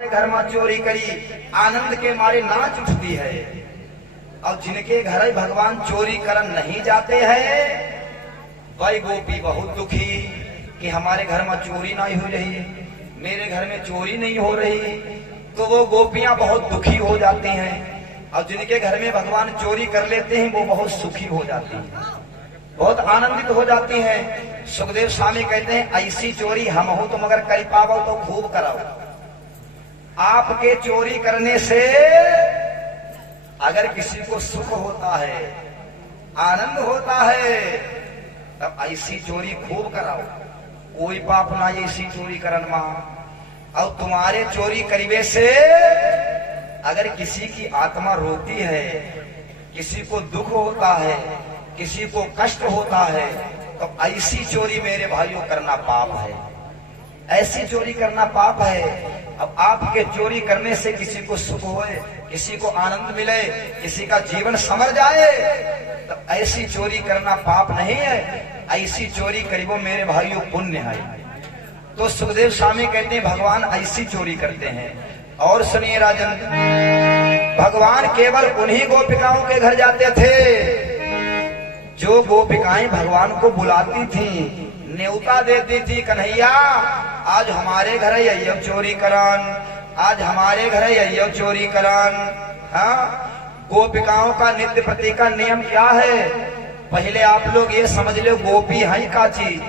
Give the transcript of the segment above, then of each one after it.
घर में चोरी करी आनंद के मारे नाच उठती है। और जिनके घर भगवान चोरी करन नहीं जाते हैं वही गोपी बहुत दुखी कि हमारे घर में चोरी नहीं हो रही, मेरे घर में चोरी नहीं हो रही, तो वो गोपियां बहुत दुखी हो जाती हैं। और जिनके घर में भगवान चोरी कर लेते हैं वो बहुत सुखी हो जाती हैं, बहुत आनंदित हो जाती हैं। सुखदेव स्वामी कहते हैं ऐसी चोरी हम हो तो मगर कर पाओ तो खूब कराओ। आपके चोरी करने से अगर किसी को सुख होता है, आनंद होता है, तब ऐसी चोरी खूब कराओ। कोई पाप ना ऐसी चोरी करन मां। और तुम्हारे चोरी करीबे से अगर किसी की आत्मा रोती है, किसी को दुख होता है, किसी को कष्ट होता है, तो ऐसी चोरी मेरे भाइयों करना पाप है, ऐसी चोरी करना पाप है। अब आपके चोरी करने से किसी को सुख होए, किसी को आनंद मिले, किसी का जीवन संवर जाए, तो ऐसी चोरी करना पाप नहीं है, ऐसी चोरी करीबो मेरे भाइयों पुण्य है। तो सुखदेव स्वामी कहते हैं भगवान ऐसी चोरी करते हैं। और सुनिए राजन, भगवान केवल उन्हीं गोपिकाओं के घर जाते थे जो गोपिकाएं भगवान को बुलाती थी, न्योता देती थी, कन्हैया आज हमारे घर अय्यो चोरी करन, आज हमारे घर अय्यो चोरी करन। हाँ, गोपिकाओं का नित्य प्रति का नियम क्या है? पहले आप लोग ये समझ लो गोपी है का चीज।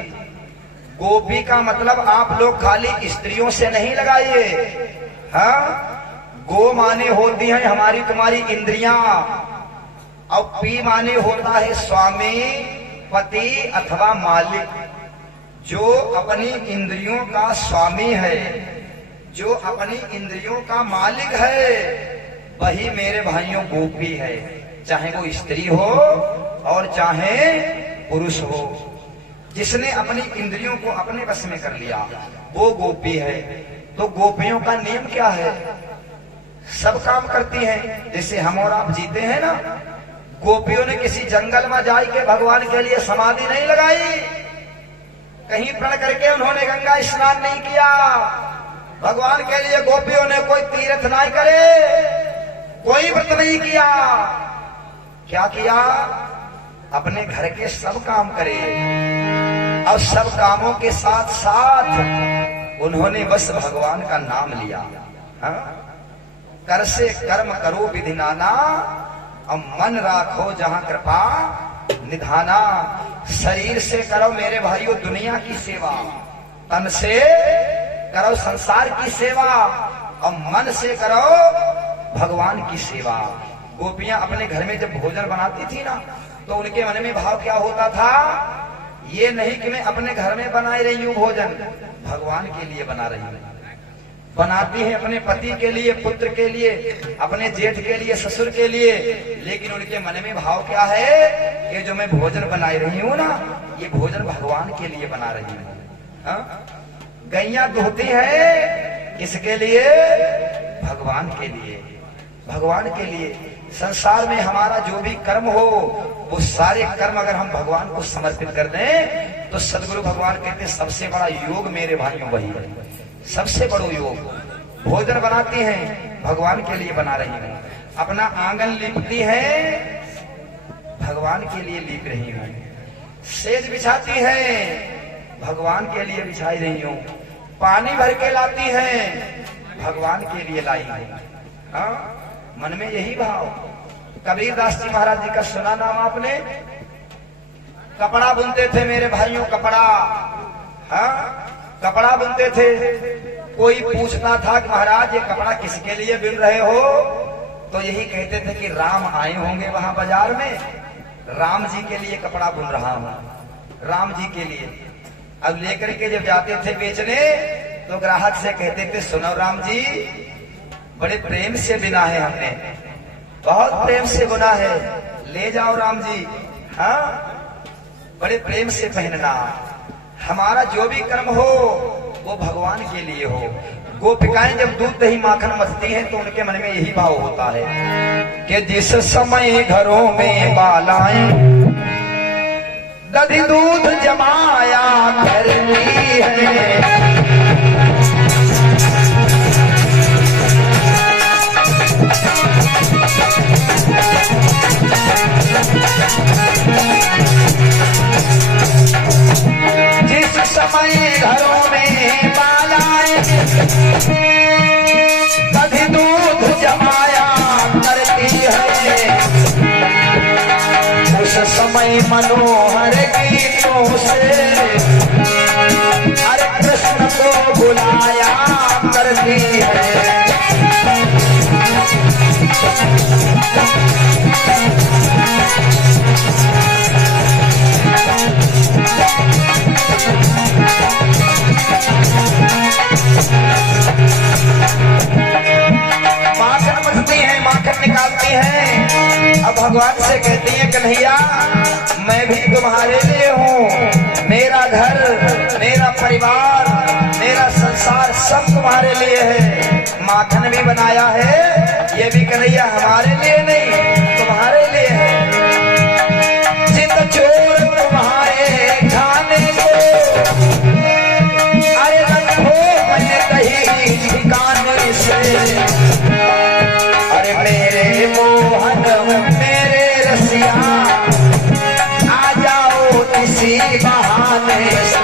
गोपी का मतलब आप लोग खाली स्त्रियों से नहीं लगाइए। हाँ, गो माने होती हैं हमारी तुम्हारी इंद्रियां, और पी माने होता है स्वामी, पति अथवा मालिक। जो अपनी इंद्रियों का स्वामी है, जो अपनी इंद्रियों का मालिक है, वही मेरे भाइयों गोपी है। चाहे वो स्त्री हो और चाहे पुरुष हो, जिसने अपनी इंद्रियों को अपने वश में कर लिया वो गोपी है। तो गोपियों का नियम क्या है? सब काम करती हैं। जैसे हम और आप जीते हैं ना, गोपियों ने किसी जंगल में जाए के भगवान के लिए समाधि नहीं लगाई, कहीं प्रण करके उन्होंने गंगा स्नान नहीं किया, भगवान के लिए गोपियों ने कोई तीर्थ नहीं करे, कोई व्रत नहीं किया। क्या किया? अपने घर के सब काम करे, और सब कामों के साथ साथ उन्होंने बस भगवान का नाम लिया। हाँ? कर से कर्म करो विधि नाना, और मन राखो जहां कृपा निधाना। शरीर से करो मेरे भाइयों दुनिया की सेवा, तन से करो संसार की सेवा, और मन से करो भगवान की सेवा। गोपियां अपने घर में जब भोजन बनाती थी ना, तो उनके मन में भाव क्या होता था? ये नहीं कि मैं अपने घर में बनाई रही हूं भोजन, भगवान के लिए बना रही हूं। बनाती है अपने पति के लिए, पुत्र के लिए, अपने जेठ के लिए, ससुर के लिए, लेकिन उनके मन में भाव क्या है कि जो मैं भोजन बनाई रही हूं ना, ये भोजन भगवान के लिए बना रही हूं। गैया दुहती है किसके लिए? भगवान के लिए, भगवान के लिए। संसार में हमारा जो भी कर्म हो, वो सारे कर्म अगर हम भगवान को समर्पित कर दें, तो सदगुरु भगवान कहते हैं सबसे बड़ा योग मेरे भाइयों वही है, सबसे बड़ो योग। भोजन बनाती हैं भगवान के लिए बना रही हूं, अपना आंगन लिपती है भगवान के लिए लिप रही हूं, सेज बिछाती है भगवान के लिए बिछाई रही हूं, पानी भर के लाती है भगवान के लिए लाई हूं। हाँ, मन में यही भाव। कबीरदास जी महाराज जी का सुना नाम आपने? कपड़ा बुनते थे मेरे भाइयों, कपड़ा। हाँ, कपड़ा बुनते थे। कोई पूछता था कि महाराज ये कपड़ा किसके लिए बुन रहे हो? तो यही कहते थे कि राम आए होंगे वहां बाजार में, राम जी के लिए कपड़ा बुन रहा हूं, राम जी के लिए। अब लेकर के जब जाते थे बेचने, तो ग्राहक से कहते थे सुनो राम जी, बड़े प्रेम से बिना है हमने, बहुत प्रेम से बुना है, ले जाओ राम जी। हाँ, बड़े प्रेम से पहनना। हमारा जो भी कर्म हो वो भगवान के लिए हो। गोपिकाएं जब दूध दही माखन मथती हैं तो उनके मन में यही भाव होता है कि जिस समय घरों में बालाएं दधी दूध जमाया करती है, मैं मनोहर गीतों से हरे कृष्ण को बुलाया करती है। माखन मस्ती है, माखन निकालती है। अब भगवान से कहती है कन्हैया मैं भी तुम्हारे लिए हूँ, मेरा घर, मेरा परिवार, मेरा संसार सब तुम्हारे लिए है। माखन भी बनाया है, ये भी कन्हैया हमारे लिए नहीं तुम्हारे लिए है। जित चोर तुम्हारे खाने को अरे रखो मैंने कहीं ठिकाने से। अरे मेरे मोहन मेरे रसिया आ जाओ इसी बहाने से।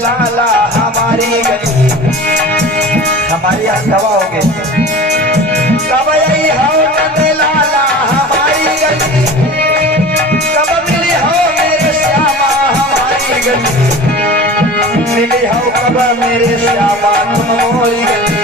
लाला हमारी गली हमारी हवा हो गई। कब यही हो नंद लाला हमारी गली, कब मिली हो मेरे श्यामा हमारी गली, मिली हो कब मेरे श्यामा तुम्हारी गली।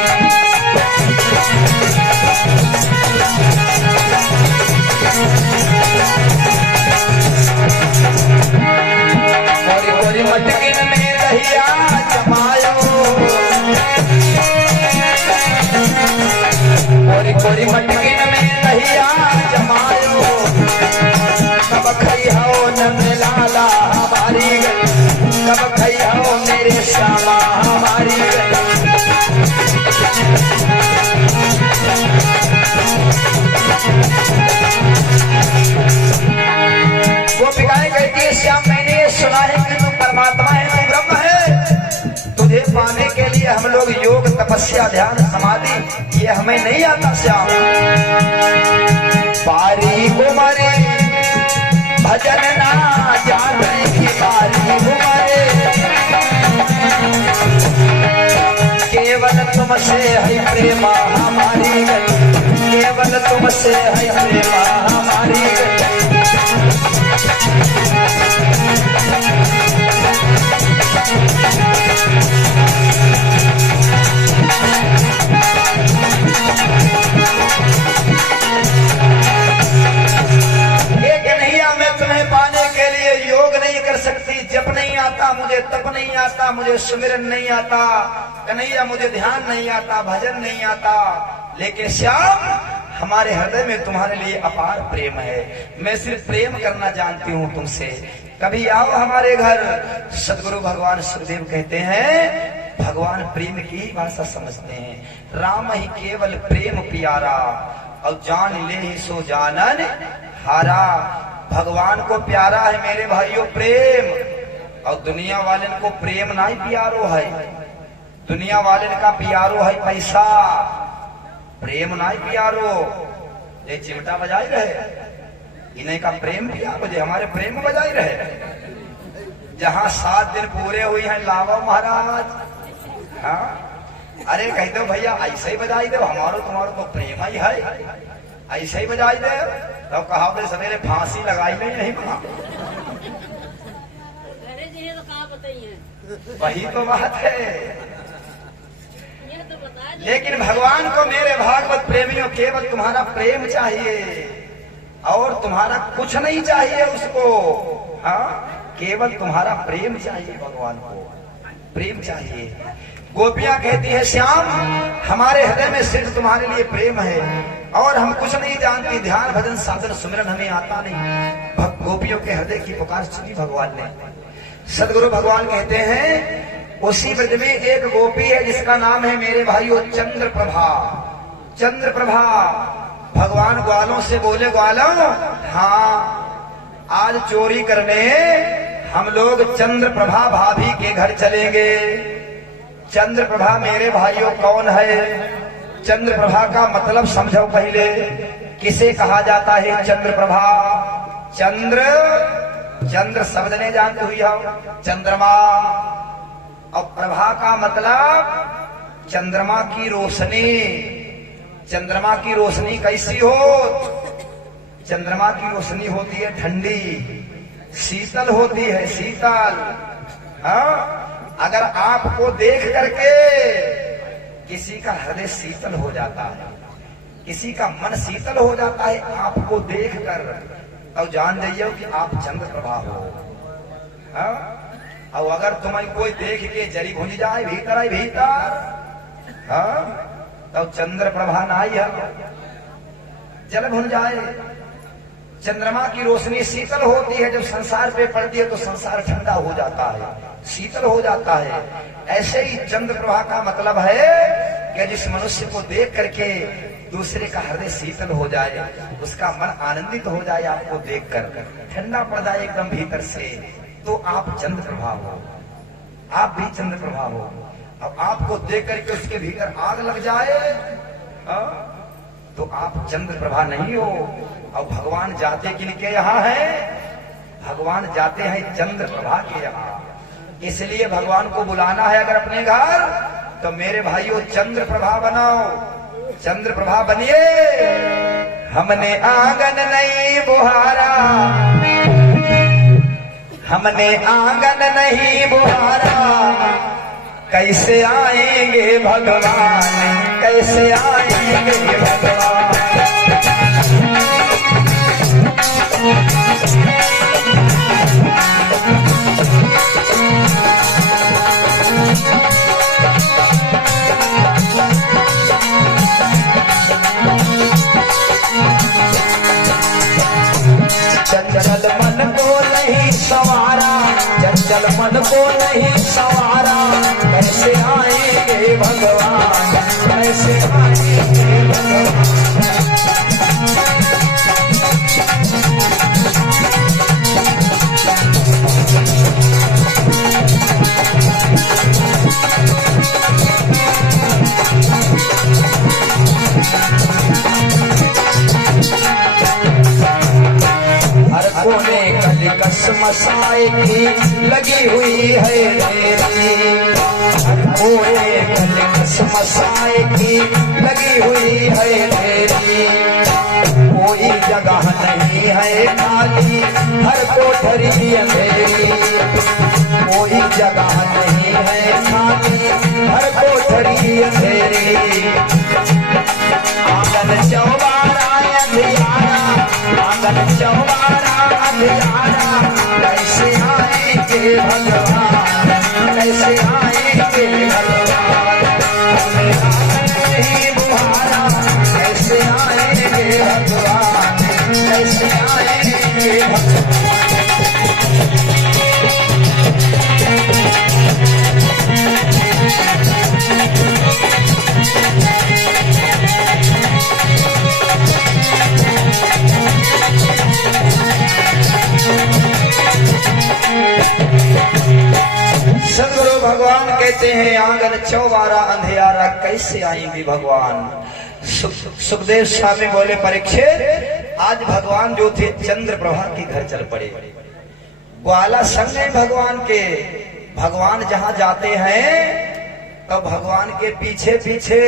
गोरी मटकिन में दहिया जमायो, गोरी मटकिन में दहिया जमायो, कब खई हो नंद लाला हमारी गली, कब खई हो मेरे श्यामा हमारी गली। वो बिगाड़े कहती है श्याम मैंने ये सुना है कि तू परमात्मा है, तू ब्रह्म है, तुझे पाने के लिए हम लोग योग तपस्या ध्यान समाधि ये हमें नहीं आता श्याम। पारी कुमारी भजन ना जाने की पारी कुमारी, केवल तुमसे है प्रेमा हमारी गली, केवल तुमसे है प्रेमा हमारी गली। जप नहीं आता मुझे, तप नहीं आता मुझे, सुमिरन नहीं आता कन्हैया, मुझे ध्यान नहीं आता, भजन नहीं आता, लेकिन श्याम हमारे हृदय में तुम्हारे लिए अपार प्रेम है। मैं सिर्फ प्रेम करना जानती हूँ तुमसे, कभी आओ हमारे घर। सदगुरु भगवान सुखदेव कहते हैं भगवान प्रेम की भाषा समझते हैं। राम ही केवल प्रेम प्यारा और जान ले ही सो जानन हारा। भगवान को प्यारा है मेरे भाइयों प्रेम, और दुनिया वाले को प्रेम नहीं प्यारो है। दुनिया वाले का प्यारो है पैसा, प्रेम नहीं प्यारो। ये चिमटा बजाई रहे, इन्हें का प्रेम प्यारो, जो हमारे प्रेम बजाई रहे। जहां 7 दिन पूरे हुई हैं लावा महाराज। हाँ अरे कहते हो भैया ऐसे ही बजाई दो, हमारो तुम्हारो तो प्रेम ही है, ऐसे ही बजाई दे। तब कहा बोले सवेरे फांसी लगाई नहीं बना। वही तो बात है। लेकिन भगवान को मेरे भागवत प्रेमियों केवल तुम्हारा प्रेम चाहिए और तुम्हारा कुछ नहीं चाहिए उसको। हाँ केवल तुम्हारा प्रेम चाहिए, भगवान को प्रेम चाहिए। गोपियां कहती है श्याम हमारे हृदय में सिर्फ तुम्हारे लिए प्रेम है और हम कुछ नहीं जानती, ध्यान भजन साधन सुमिरन हमें आता नहीं। गोपियों के हृदय की पुकार सुनी भगवान ने। सदगुरु भगवान कहते हैं उसी ब्रज में एक गोपी है जिसका नाम है मेरे भाइयों चंद्र प्रभा। चंद्र प्रभा भगवान ग्वालों से बोले ग्वालों हाँ आज चोरी करने हम लोग चंद्र प्रभा भाभी के घर चलेंगे। चंद्र प्रभा मेरे भाइयों कौन है? चंद्र प्रभा का मतलब समझो पहले। किसे कहा जाता है चंद्र प्रभा? चंद्र शब्द ने जानते हुई हो, चंद्रमा। और प्रभा का मतलब चंद्रमा की रोशनी। चंद्रमा की रोशनी कैसी हो? चंद्रमा की रोशनी होती है ठंडी, शीतल होती है, शीतल। हाँ, अगर आपको देख करके किसी का हृदय शीतल हो जाता है, किसी का मन शीतल हो जाता है आपको देखकर, तो जान जाइए कि आप चंद्र प्रभा हो। हाँ? और अगर तुम्हें कोई देख के जरी भुंज जाए भीतर आई भीतर, हाँ? तो चंद्र प्रभा नाई है, जल भुन जाए। चंद्रमा की रोशनी शीतल होती है, जब संसार पे पड़ती है तो संसार ठंडा हो जाता है, शीतल हो जाता है। ऐसे ही चंद्र प्रभा का मतलब है कि जिस मनुष्य को देख करके दूसरे का हृदय शीतल हो जाए, उसका मन आनंदित हो जाए, आपको देखकर ठंडा पड़ जाए एकदम भीतर से, तो आप चंद्र प्रभा हो, आप भी चंद्र प्रभा हो। अब आपको देख करके उसके भीतर आग लग जाए, तो आप चंद्र प्रभा नहीं हो। और भगवान जाते किनके यहाँ है? भगवान जाते हैं चंद्र प्रभा के यहाँ। इसलिए भगवान को बुलाना है अगर अपने घर, तो मेरे भाइयों चंद्र प्रभा बनाओ, चंद्र प्रभा बनिए। हमने आंगन नहीं बुहारा, हमने आंगन नहीं बुहारा, कैसे आएंगे भगवान, कैसे आएंगे भगवान। चंचल मन को नहीं संवारा, चंचल मन को नहीं संवारा, कैसे आएंगे भगवान, कैसे आएंगे भगवान। हर कोने कलिकस मसाए की लगी हुई है देरी, हर कोने कलिकस मसाए की लगी हुई है देरी। कोई जगह नहीं है खाली, हर कोठरी अंधेरी, कोई जगह नहीं है खाली, हर कोठरी अंधेरी। आंगन चौबारा अंधियारा, आंगन चौबारा अंधियारा, कैसे आएंगे भगवान, कैसे आएंगे भगवान। आंगन नहीं बुहारा, कैसे आएंगे भगवान, कैसे आएंगे भगवान। सदगुरु भगवान कहते हैं आंगन चौबारा अंधियारा, कैसे आएंगे भगवान। सुखदेव स्वामी बोले परीक्षित, आज भगवान जो थे चंद्र प्रभा के घर चल पड़े। ग्वाला संग है भगवान के, भगवान जहां जाते हैं तो भगवान के पीछे पीछे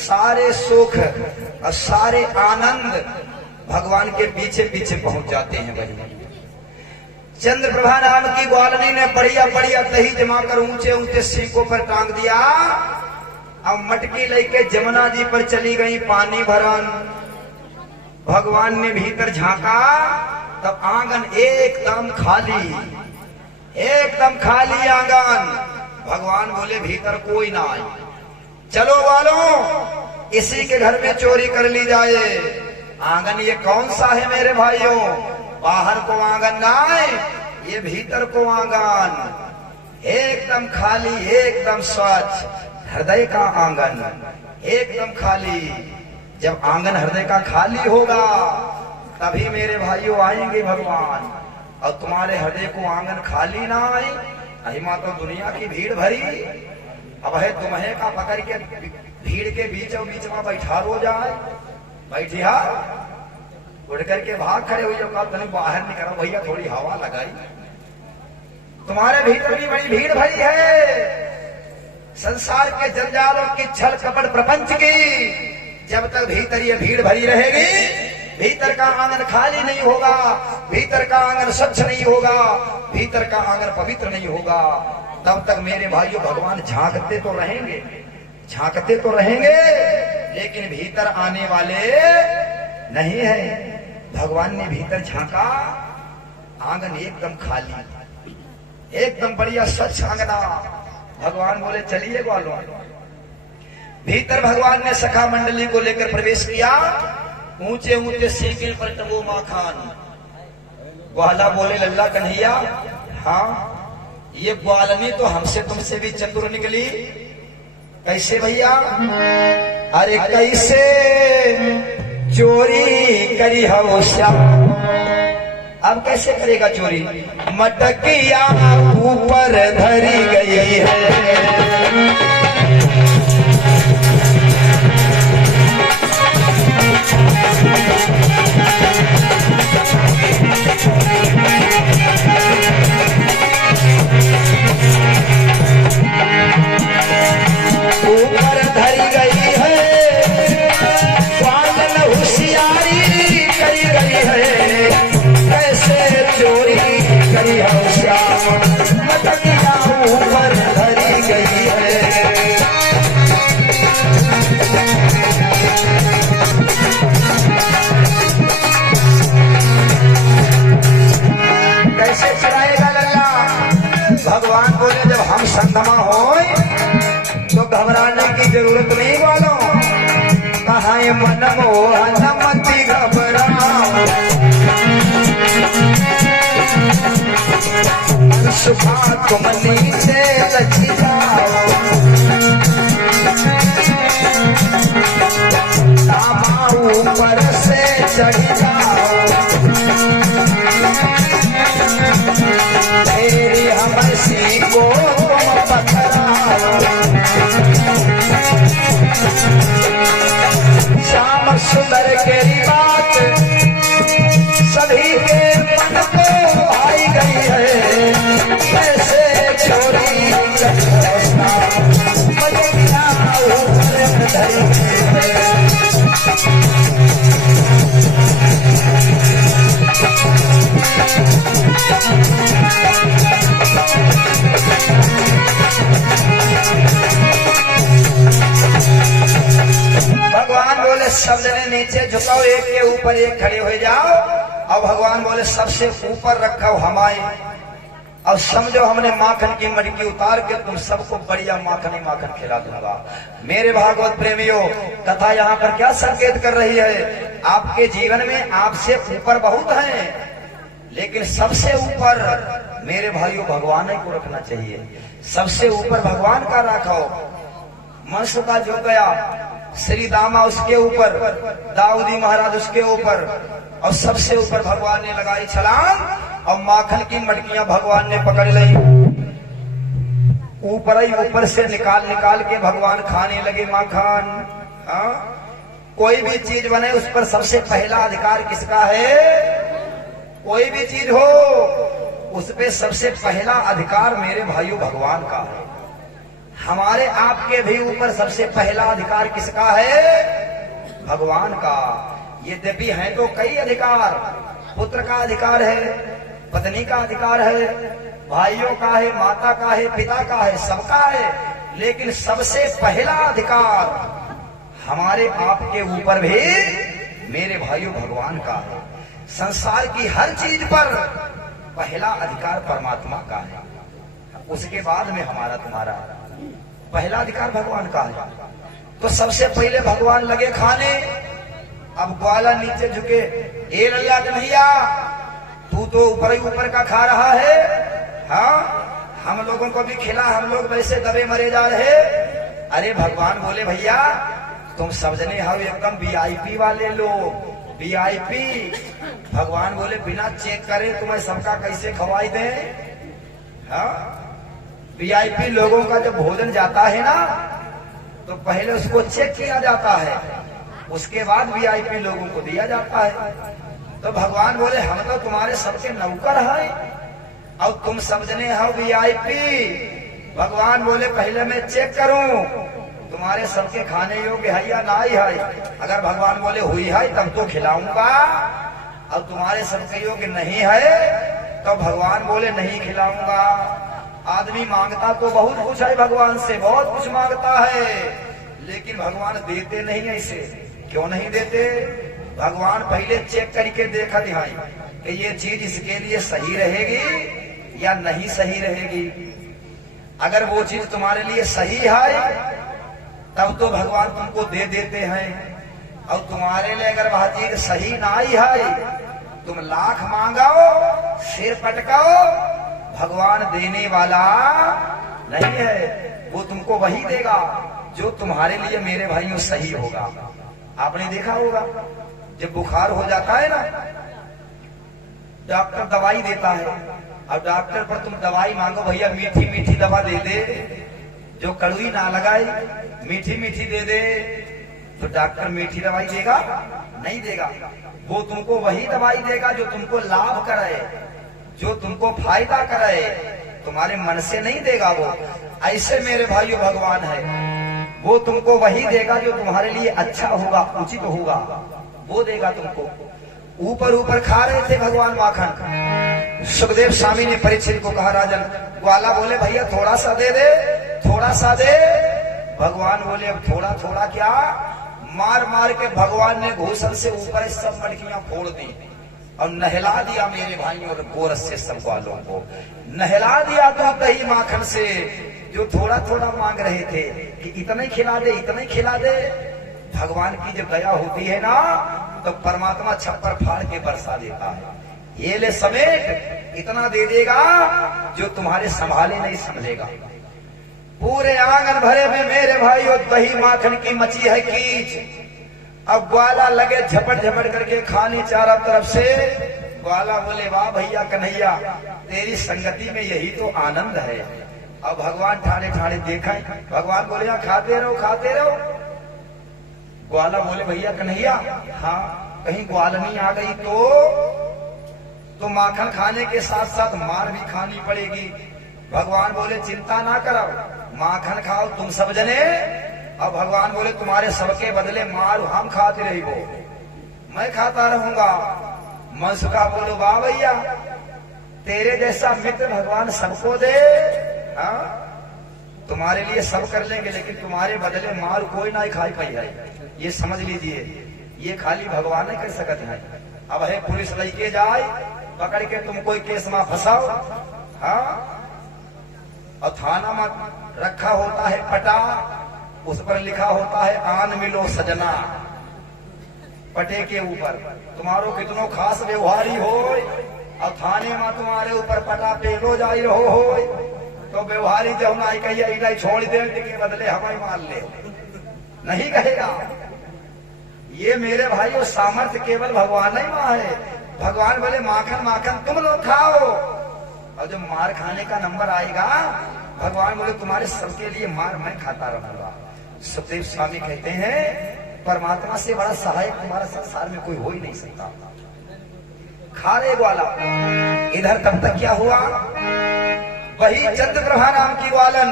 सारे सुख और सारे आनंद भगवान के पीछे पीछे पहुंच जाते हैं। वही चंद्र प्रभा नाम की ग्वालनी ने बढ़िया बढ़िया दही जमा कर ऊंचे ऊंचे सीखों पर टांग दिया। अब मटकी लेके जमुना जी पर चली गई पानी भरन। भगवान ने भीतर झांका तब आंगन एकदम खाली, एकदम खाली आंगन। भगवान बोले भीतर कोई ना आए, चलो वालों इसी के घर में चोरी कर ली जाए। आंगन ये कौन सा है मेरे भाइयों? बाहर को आंगन ना आए, ये भीतर को आंगन, एकदम खाली, एकदम स्वच्छ हृदय का आंगन, एकदम खाली। जब आंगन हृदय का खाली होगा तभी मेरे भाइयों आएंगे भगवान। और तुम्हारे हृदय को आंगन खाली ना आए, अहिमा तो दुनिया की भीड़ भरी, अब है तुम्हें का पकड़ के भीड़ के बीच और बीच में बैठा रो जाए, बैठिया उड़ करके भाग खड़े हुई, कहा तुमने बाहर निकला भैया थोड़ी हवा लगाई, तुम्हारे भीतर भी बड़ी भीड़ भरी है संसार के जंजालों की छल कपट प्रपंच की। जब तक भीतर ये भीड़ भरी रहेगी, भीतर का आंगन खाली नहीं होगा, भीतर का आंगन स्वच्छ नहीं होगा, भीतर का आंगन पवित्र नहीं होगा, तब तक मेरे भाइयों भगवान झांकते तो रहेंगे, झांकते तो रहेंगे, लेकिन भीतर आने वाले नहीं है। भगवान ने भीतर झांका, आंगन एकदम खाली, एकदम बढ़िया स्वच्छ आंगना। भगवान बोले चलिए ग्वालों। भीतर भगवान ने सखा मंडली को लेकर प्रवेश किया, ऊंचे ऊंचे सीके पर टबो माखान। ग्वाला बोले लल्ला कन्हैया, हाँ ये ग्वालनी तो हमसे तुमसे भी चतुर निकली। कैसे भैया? अरे कैसे चोरी करी हो श्याम। अब कैसे करेगा चोरी? मटकिया ऊपर धरी गई है, ऊपर धरी गई है, पालन होशियारी करी गई है, कैसे चोरी करी हो श्याम। मटकिया ऊपर धरी गई है। कैसे चुराएगा लल्ला? भगवान बोले जब हम संधमा होए तो घबराने की जरूरत नहीं वालों। कहा मन मोहन मति घबराओ, सुखा तुम नीचे लची जाओ, तामा ऊपर से चढ़ जाओ, तेरी हमसी को पकड़ाओ। श्याम सुंदर केरी बात सभी के मन को आई गई है, कैसे चोरी करना मटकिया ऊपर धरी गई है। भगवान बोले सब जने नीचे झुकाओ, एक के ऊपर एक खड़े हो जाओ। और भगवान बोले सबसे ऊपर रखा हमारे, अब समझो हमने माखन की मटकी उतार के तुम सबको बढ़िया माखन ही माखन खिला दूंगा। मेरे भागवत प्रेमियों, कथा यहाँ पर क्या संकेत कर रही है? आपके जीवन में आपसे ऊपर बहुत हैं, लेकिन सबसे ऊपर मेरे भाइयों भगवान को रखना चाहिए। सबसे ऊपर भगवान का रखो। मनुष्य का जो गया, श्री दामा उसके ऊपर, दाऊदी महाराज उसके ऊपर, और सबसे ऊपर भगवान ने लगाई छलांग और माखन की मटकियां भगवान ने पकड़ ली। ऊपर ही ऊपर से निकाल निकाल के भगवान खाने लगे माखन। हाँ? कोई भी चीज बने उस पर सबसे पहला अधिकार किसका है? कोई भी चीज हो उस पे सबसे पहला अधिकार मेरे भाइयों भगवान का है। हमारे आपके भी ऊपर सबसे पहला अधिकार किसका है? भगवान का। यद्यपि है तो कई अधिकार, पुत्र का अधिकार है, पत्नी का अधिकार है, भाइयों का है, माता का है, पिता का है, सबका है, लेकिन सबसे पहला अधिकार हमारे आपके ऊपर भी मेरे भाइयों भगवान का है। संसार की हर चीज पर पहला अधिकार परमात्मा का है, उसके बाद में हमारा तुम्हारा पहला अधिकार भगवान का है। तो सबसे पहले भगवान लगे खाने। अब ग्वाला नीचे झुके, ए लल्ला कन्हैया तू तो ऊपर ही ऊपर का खा रहा है, हाँ हम लोगों को भी खिला, हम लोग वैसे दबे मरे जा रहे। अरे भगवान बोले भैया तुम सब जने हो एकदम वीआईपी वाले लोग, वीआईपी। भगवान बोले बिना चेक करे तुम्हें सबका कैसे खवाई दे? हाँ वीआईपी लोगों का जब भोजन जाता है ना तो पहले उसको चेक किया जाता है, उसके बाद वीआईपी लोगों को दिया जाता है। तो भगवान बोले हम तो तुम्हारे सबके नौकर हैं और तुम समझने हो वीआईपी। भगवान बोले पहले मैं चेक करूं तुम्हारे सबके खाने योग्य है या नहीं है। अगर भगवान बोले हुई है तब तो खिलाऊंगा, और तुम्हारे सबके योग्य नहीं है तो भगवान बोले नहीं खिलाऊंगा। आदमी मांगता तो बहुत कुछ है भगवान से, बहुत कुछ मांगता है, लेकिन भगवान देते नहीं ऐसे। क्यों नहीं देते? भगवान पहले चेक करके देखा दिखाई कि ये चीज इसके लिए सही रहेगी या नहीं सही रहेगी। अगर वो चीज तुम्हारे लिए सही है तब तो भगवान तुमको दे देते हैं, और तुम्हारे लिए अगर वह चीज सही नहीं है, तुम लाख मांगाओ, सिर पटकाओ, भगवान देने वाला नहीं है। वो तुमको वही देगा जो तुम्हारे लिए मेरे भाइयों सही होगा। आपने देखा होगा जब बुखार हो जाता है ना, डॉक्टर दवाई देता है, अब डॉक्टर पर तुम दवाई मांगो, भैया मीठी मीठी दवा दे दे जो कड़वी ना लगाए, मीठी मीठी दे दे, तो डॉक्टर मीठी दवाई देगा? नहीं देगा। वो तुमको वही दवाई देगा जो तुमको लाभ करे, जो तुमको फायदा करे, तुम्हारे मन से नहीं देगा वो। ऐसे मेरे भाइयों भगवान है, वो तुमको वही देगा जो तुम्हारे लिए अच्छा होगा, उचित होगा, वो देगा तुमको। ऊपर ऊपर खा रहे थे भगवान माखन। सुखदेव स्वामी ने परीक्षित को कहा राजन, ग्वाला बोले भैया थोड़ा सा दे दे, थोड़ा सा दे। भगवान बोले अब थोड़ा थोड़ा क्या, मार मार के भगवान ने घूसन से ऊपर सब मटकियां फोड़ दी और नहला दिया मेरे भाइयों और गोरस से सब ग्वालों को नहला दिया। तो दही माखन से जो थोड़ा थोड़ा मांग रहे थे कि इतना ही खिला दे, इतना ही खिला दे। भगवान की जब दया होती है ना तो परमात्मा छप्पर फाड़ के बरसा देता है। ये ले समेट, इतना दे देगा जो तुम्हारे संभाले नहीं समझेगा। पूरे आंगन भरे में मेरे भाइयों दही माखन की मची है कीच। अब ग्वाला लगे झपट झपट करके खाने चारों तरफ से। ग्वाला बोले वाह भैया कन्हैया, तेरी संगति में यही तो आनंद है। अब भगवान ठाणे ठाणे देखा, भगवान बोले यहाँ खाते रहो खाते रहो। ग्वाला बोले भैया कन्हैया, हाँ कहीं ग्वालनी आ गई तो माखन खाने के साथ साथ मार भी खानी पड़ेगी। भगवान बोले चिंता ना करो, माखन खाओ तुम सब जने। अब भगवान बोले तुम्हारे सबके बदले मार हम खाते रही हो, मैं खाता रहूंगा। मनसुखा बोलो वाह भैया, तेरे जैसा मित्र भगवान सबको दे। हाँ तुम्हारे लिए सब कर लेंगे, लेकिन तुम्हारे बदले मार कोई ना खाई पाई है, ये समझ लीजिए। ये खाली भगवान नहीं कर सकते हैं। अब है पुलिस लेके जाए पकड़ के तुम कोई केस में फंसाओ, हाँ, और थाना में रखा होता है पटा, उस पर लिखा होता है आन मिलो सजना। पटे के ऊपर तुम्हारो कितनो खास व्यवहारी हो और थाने में तुम्हारे ऊपर पटा पेलो जाई रहो हो, तो व्यवहारी जो ना कहिए छोड़ दे के बदले हमें मार ले, नहीं कहेगा। ये मेरे भाइयों सामर्थ्य केवल भगवान ही माँ है। भगवान बोले माखन माखन तुम लोग खाओ, और जब मार खाने का नंबर आएगा भगवान बोले तुम्हारे सबके लिए मार मैं खाता रहूंगा। सुखदेव स्वामी कहते हैं परमात्मा से बड़ा सहायक तुम्हारा संसार में कोई हो ही नहीं सकता। खा रहे ग्वाला। इधर तब तक क्या हुआ, वही चंद्रप्रभा नाम की ग्वालन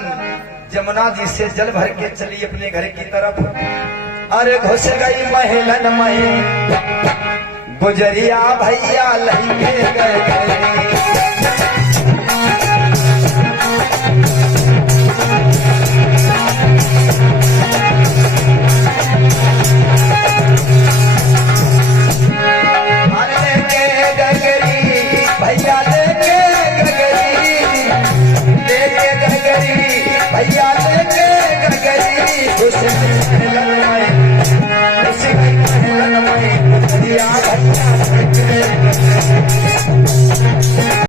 जमुना जी से जल भर के चली अपने घर की तरफ। अरे घुस गई महलन में गुजरिया भैया लही के गए।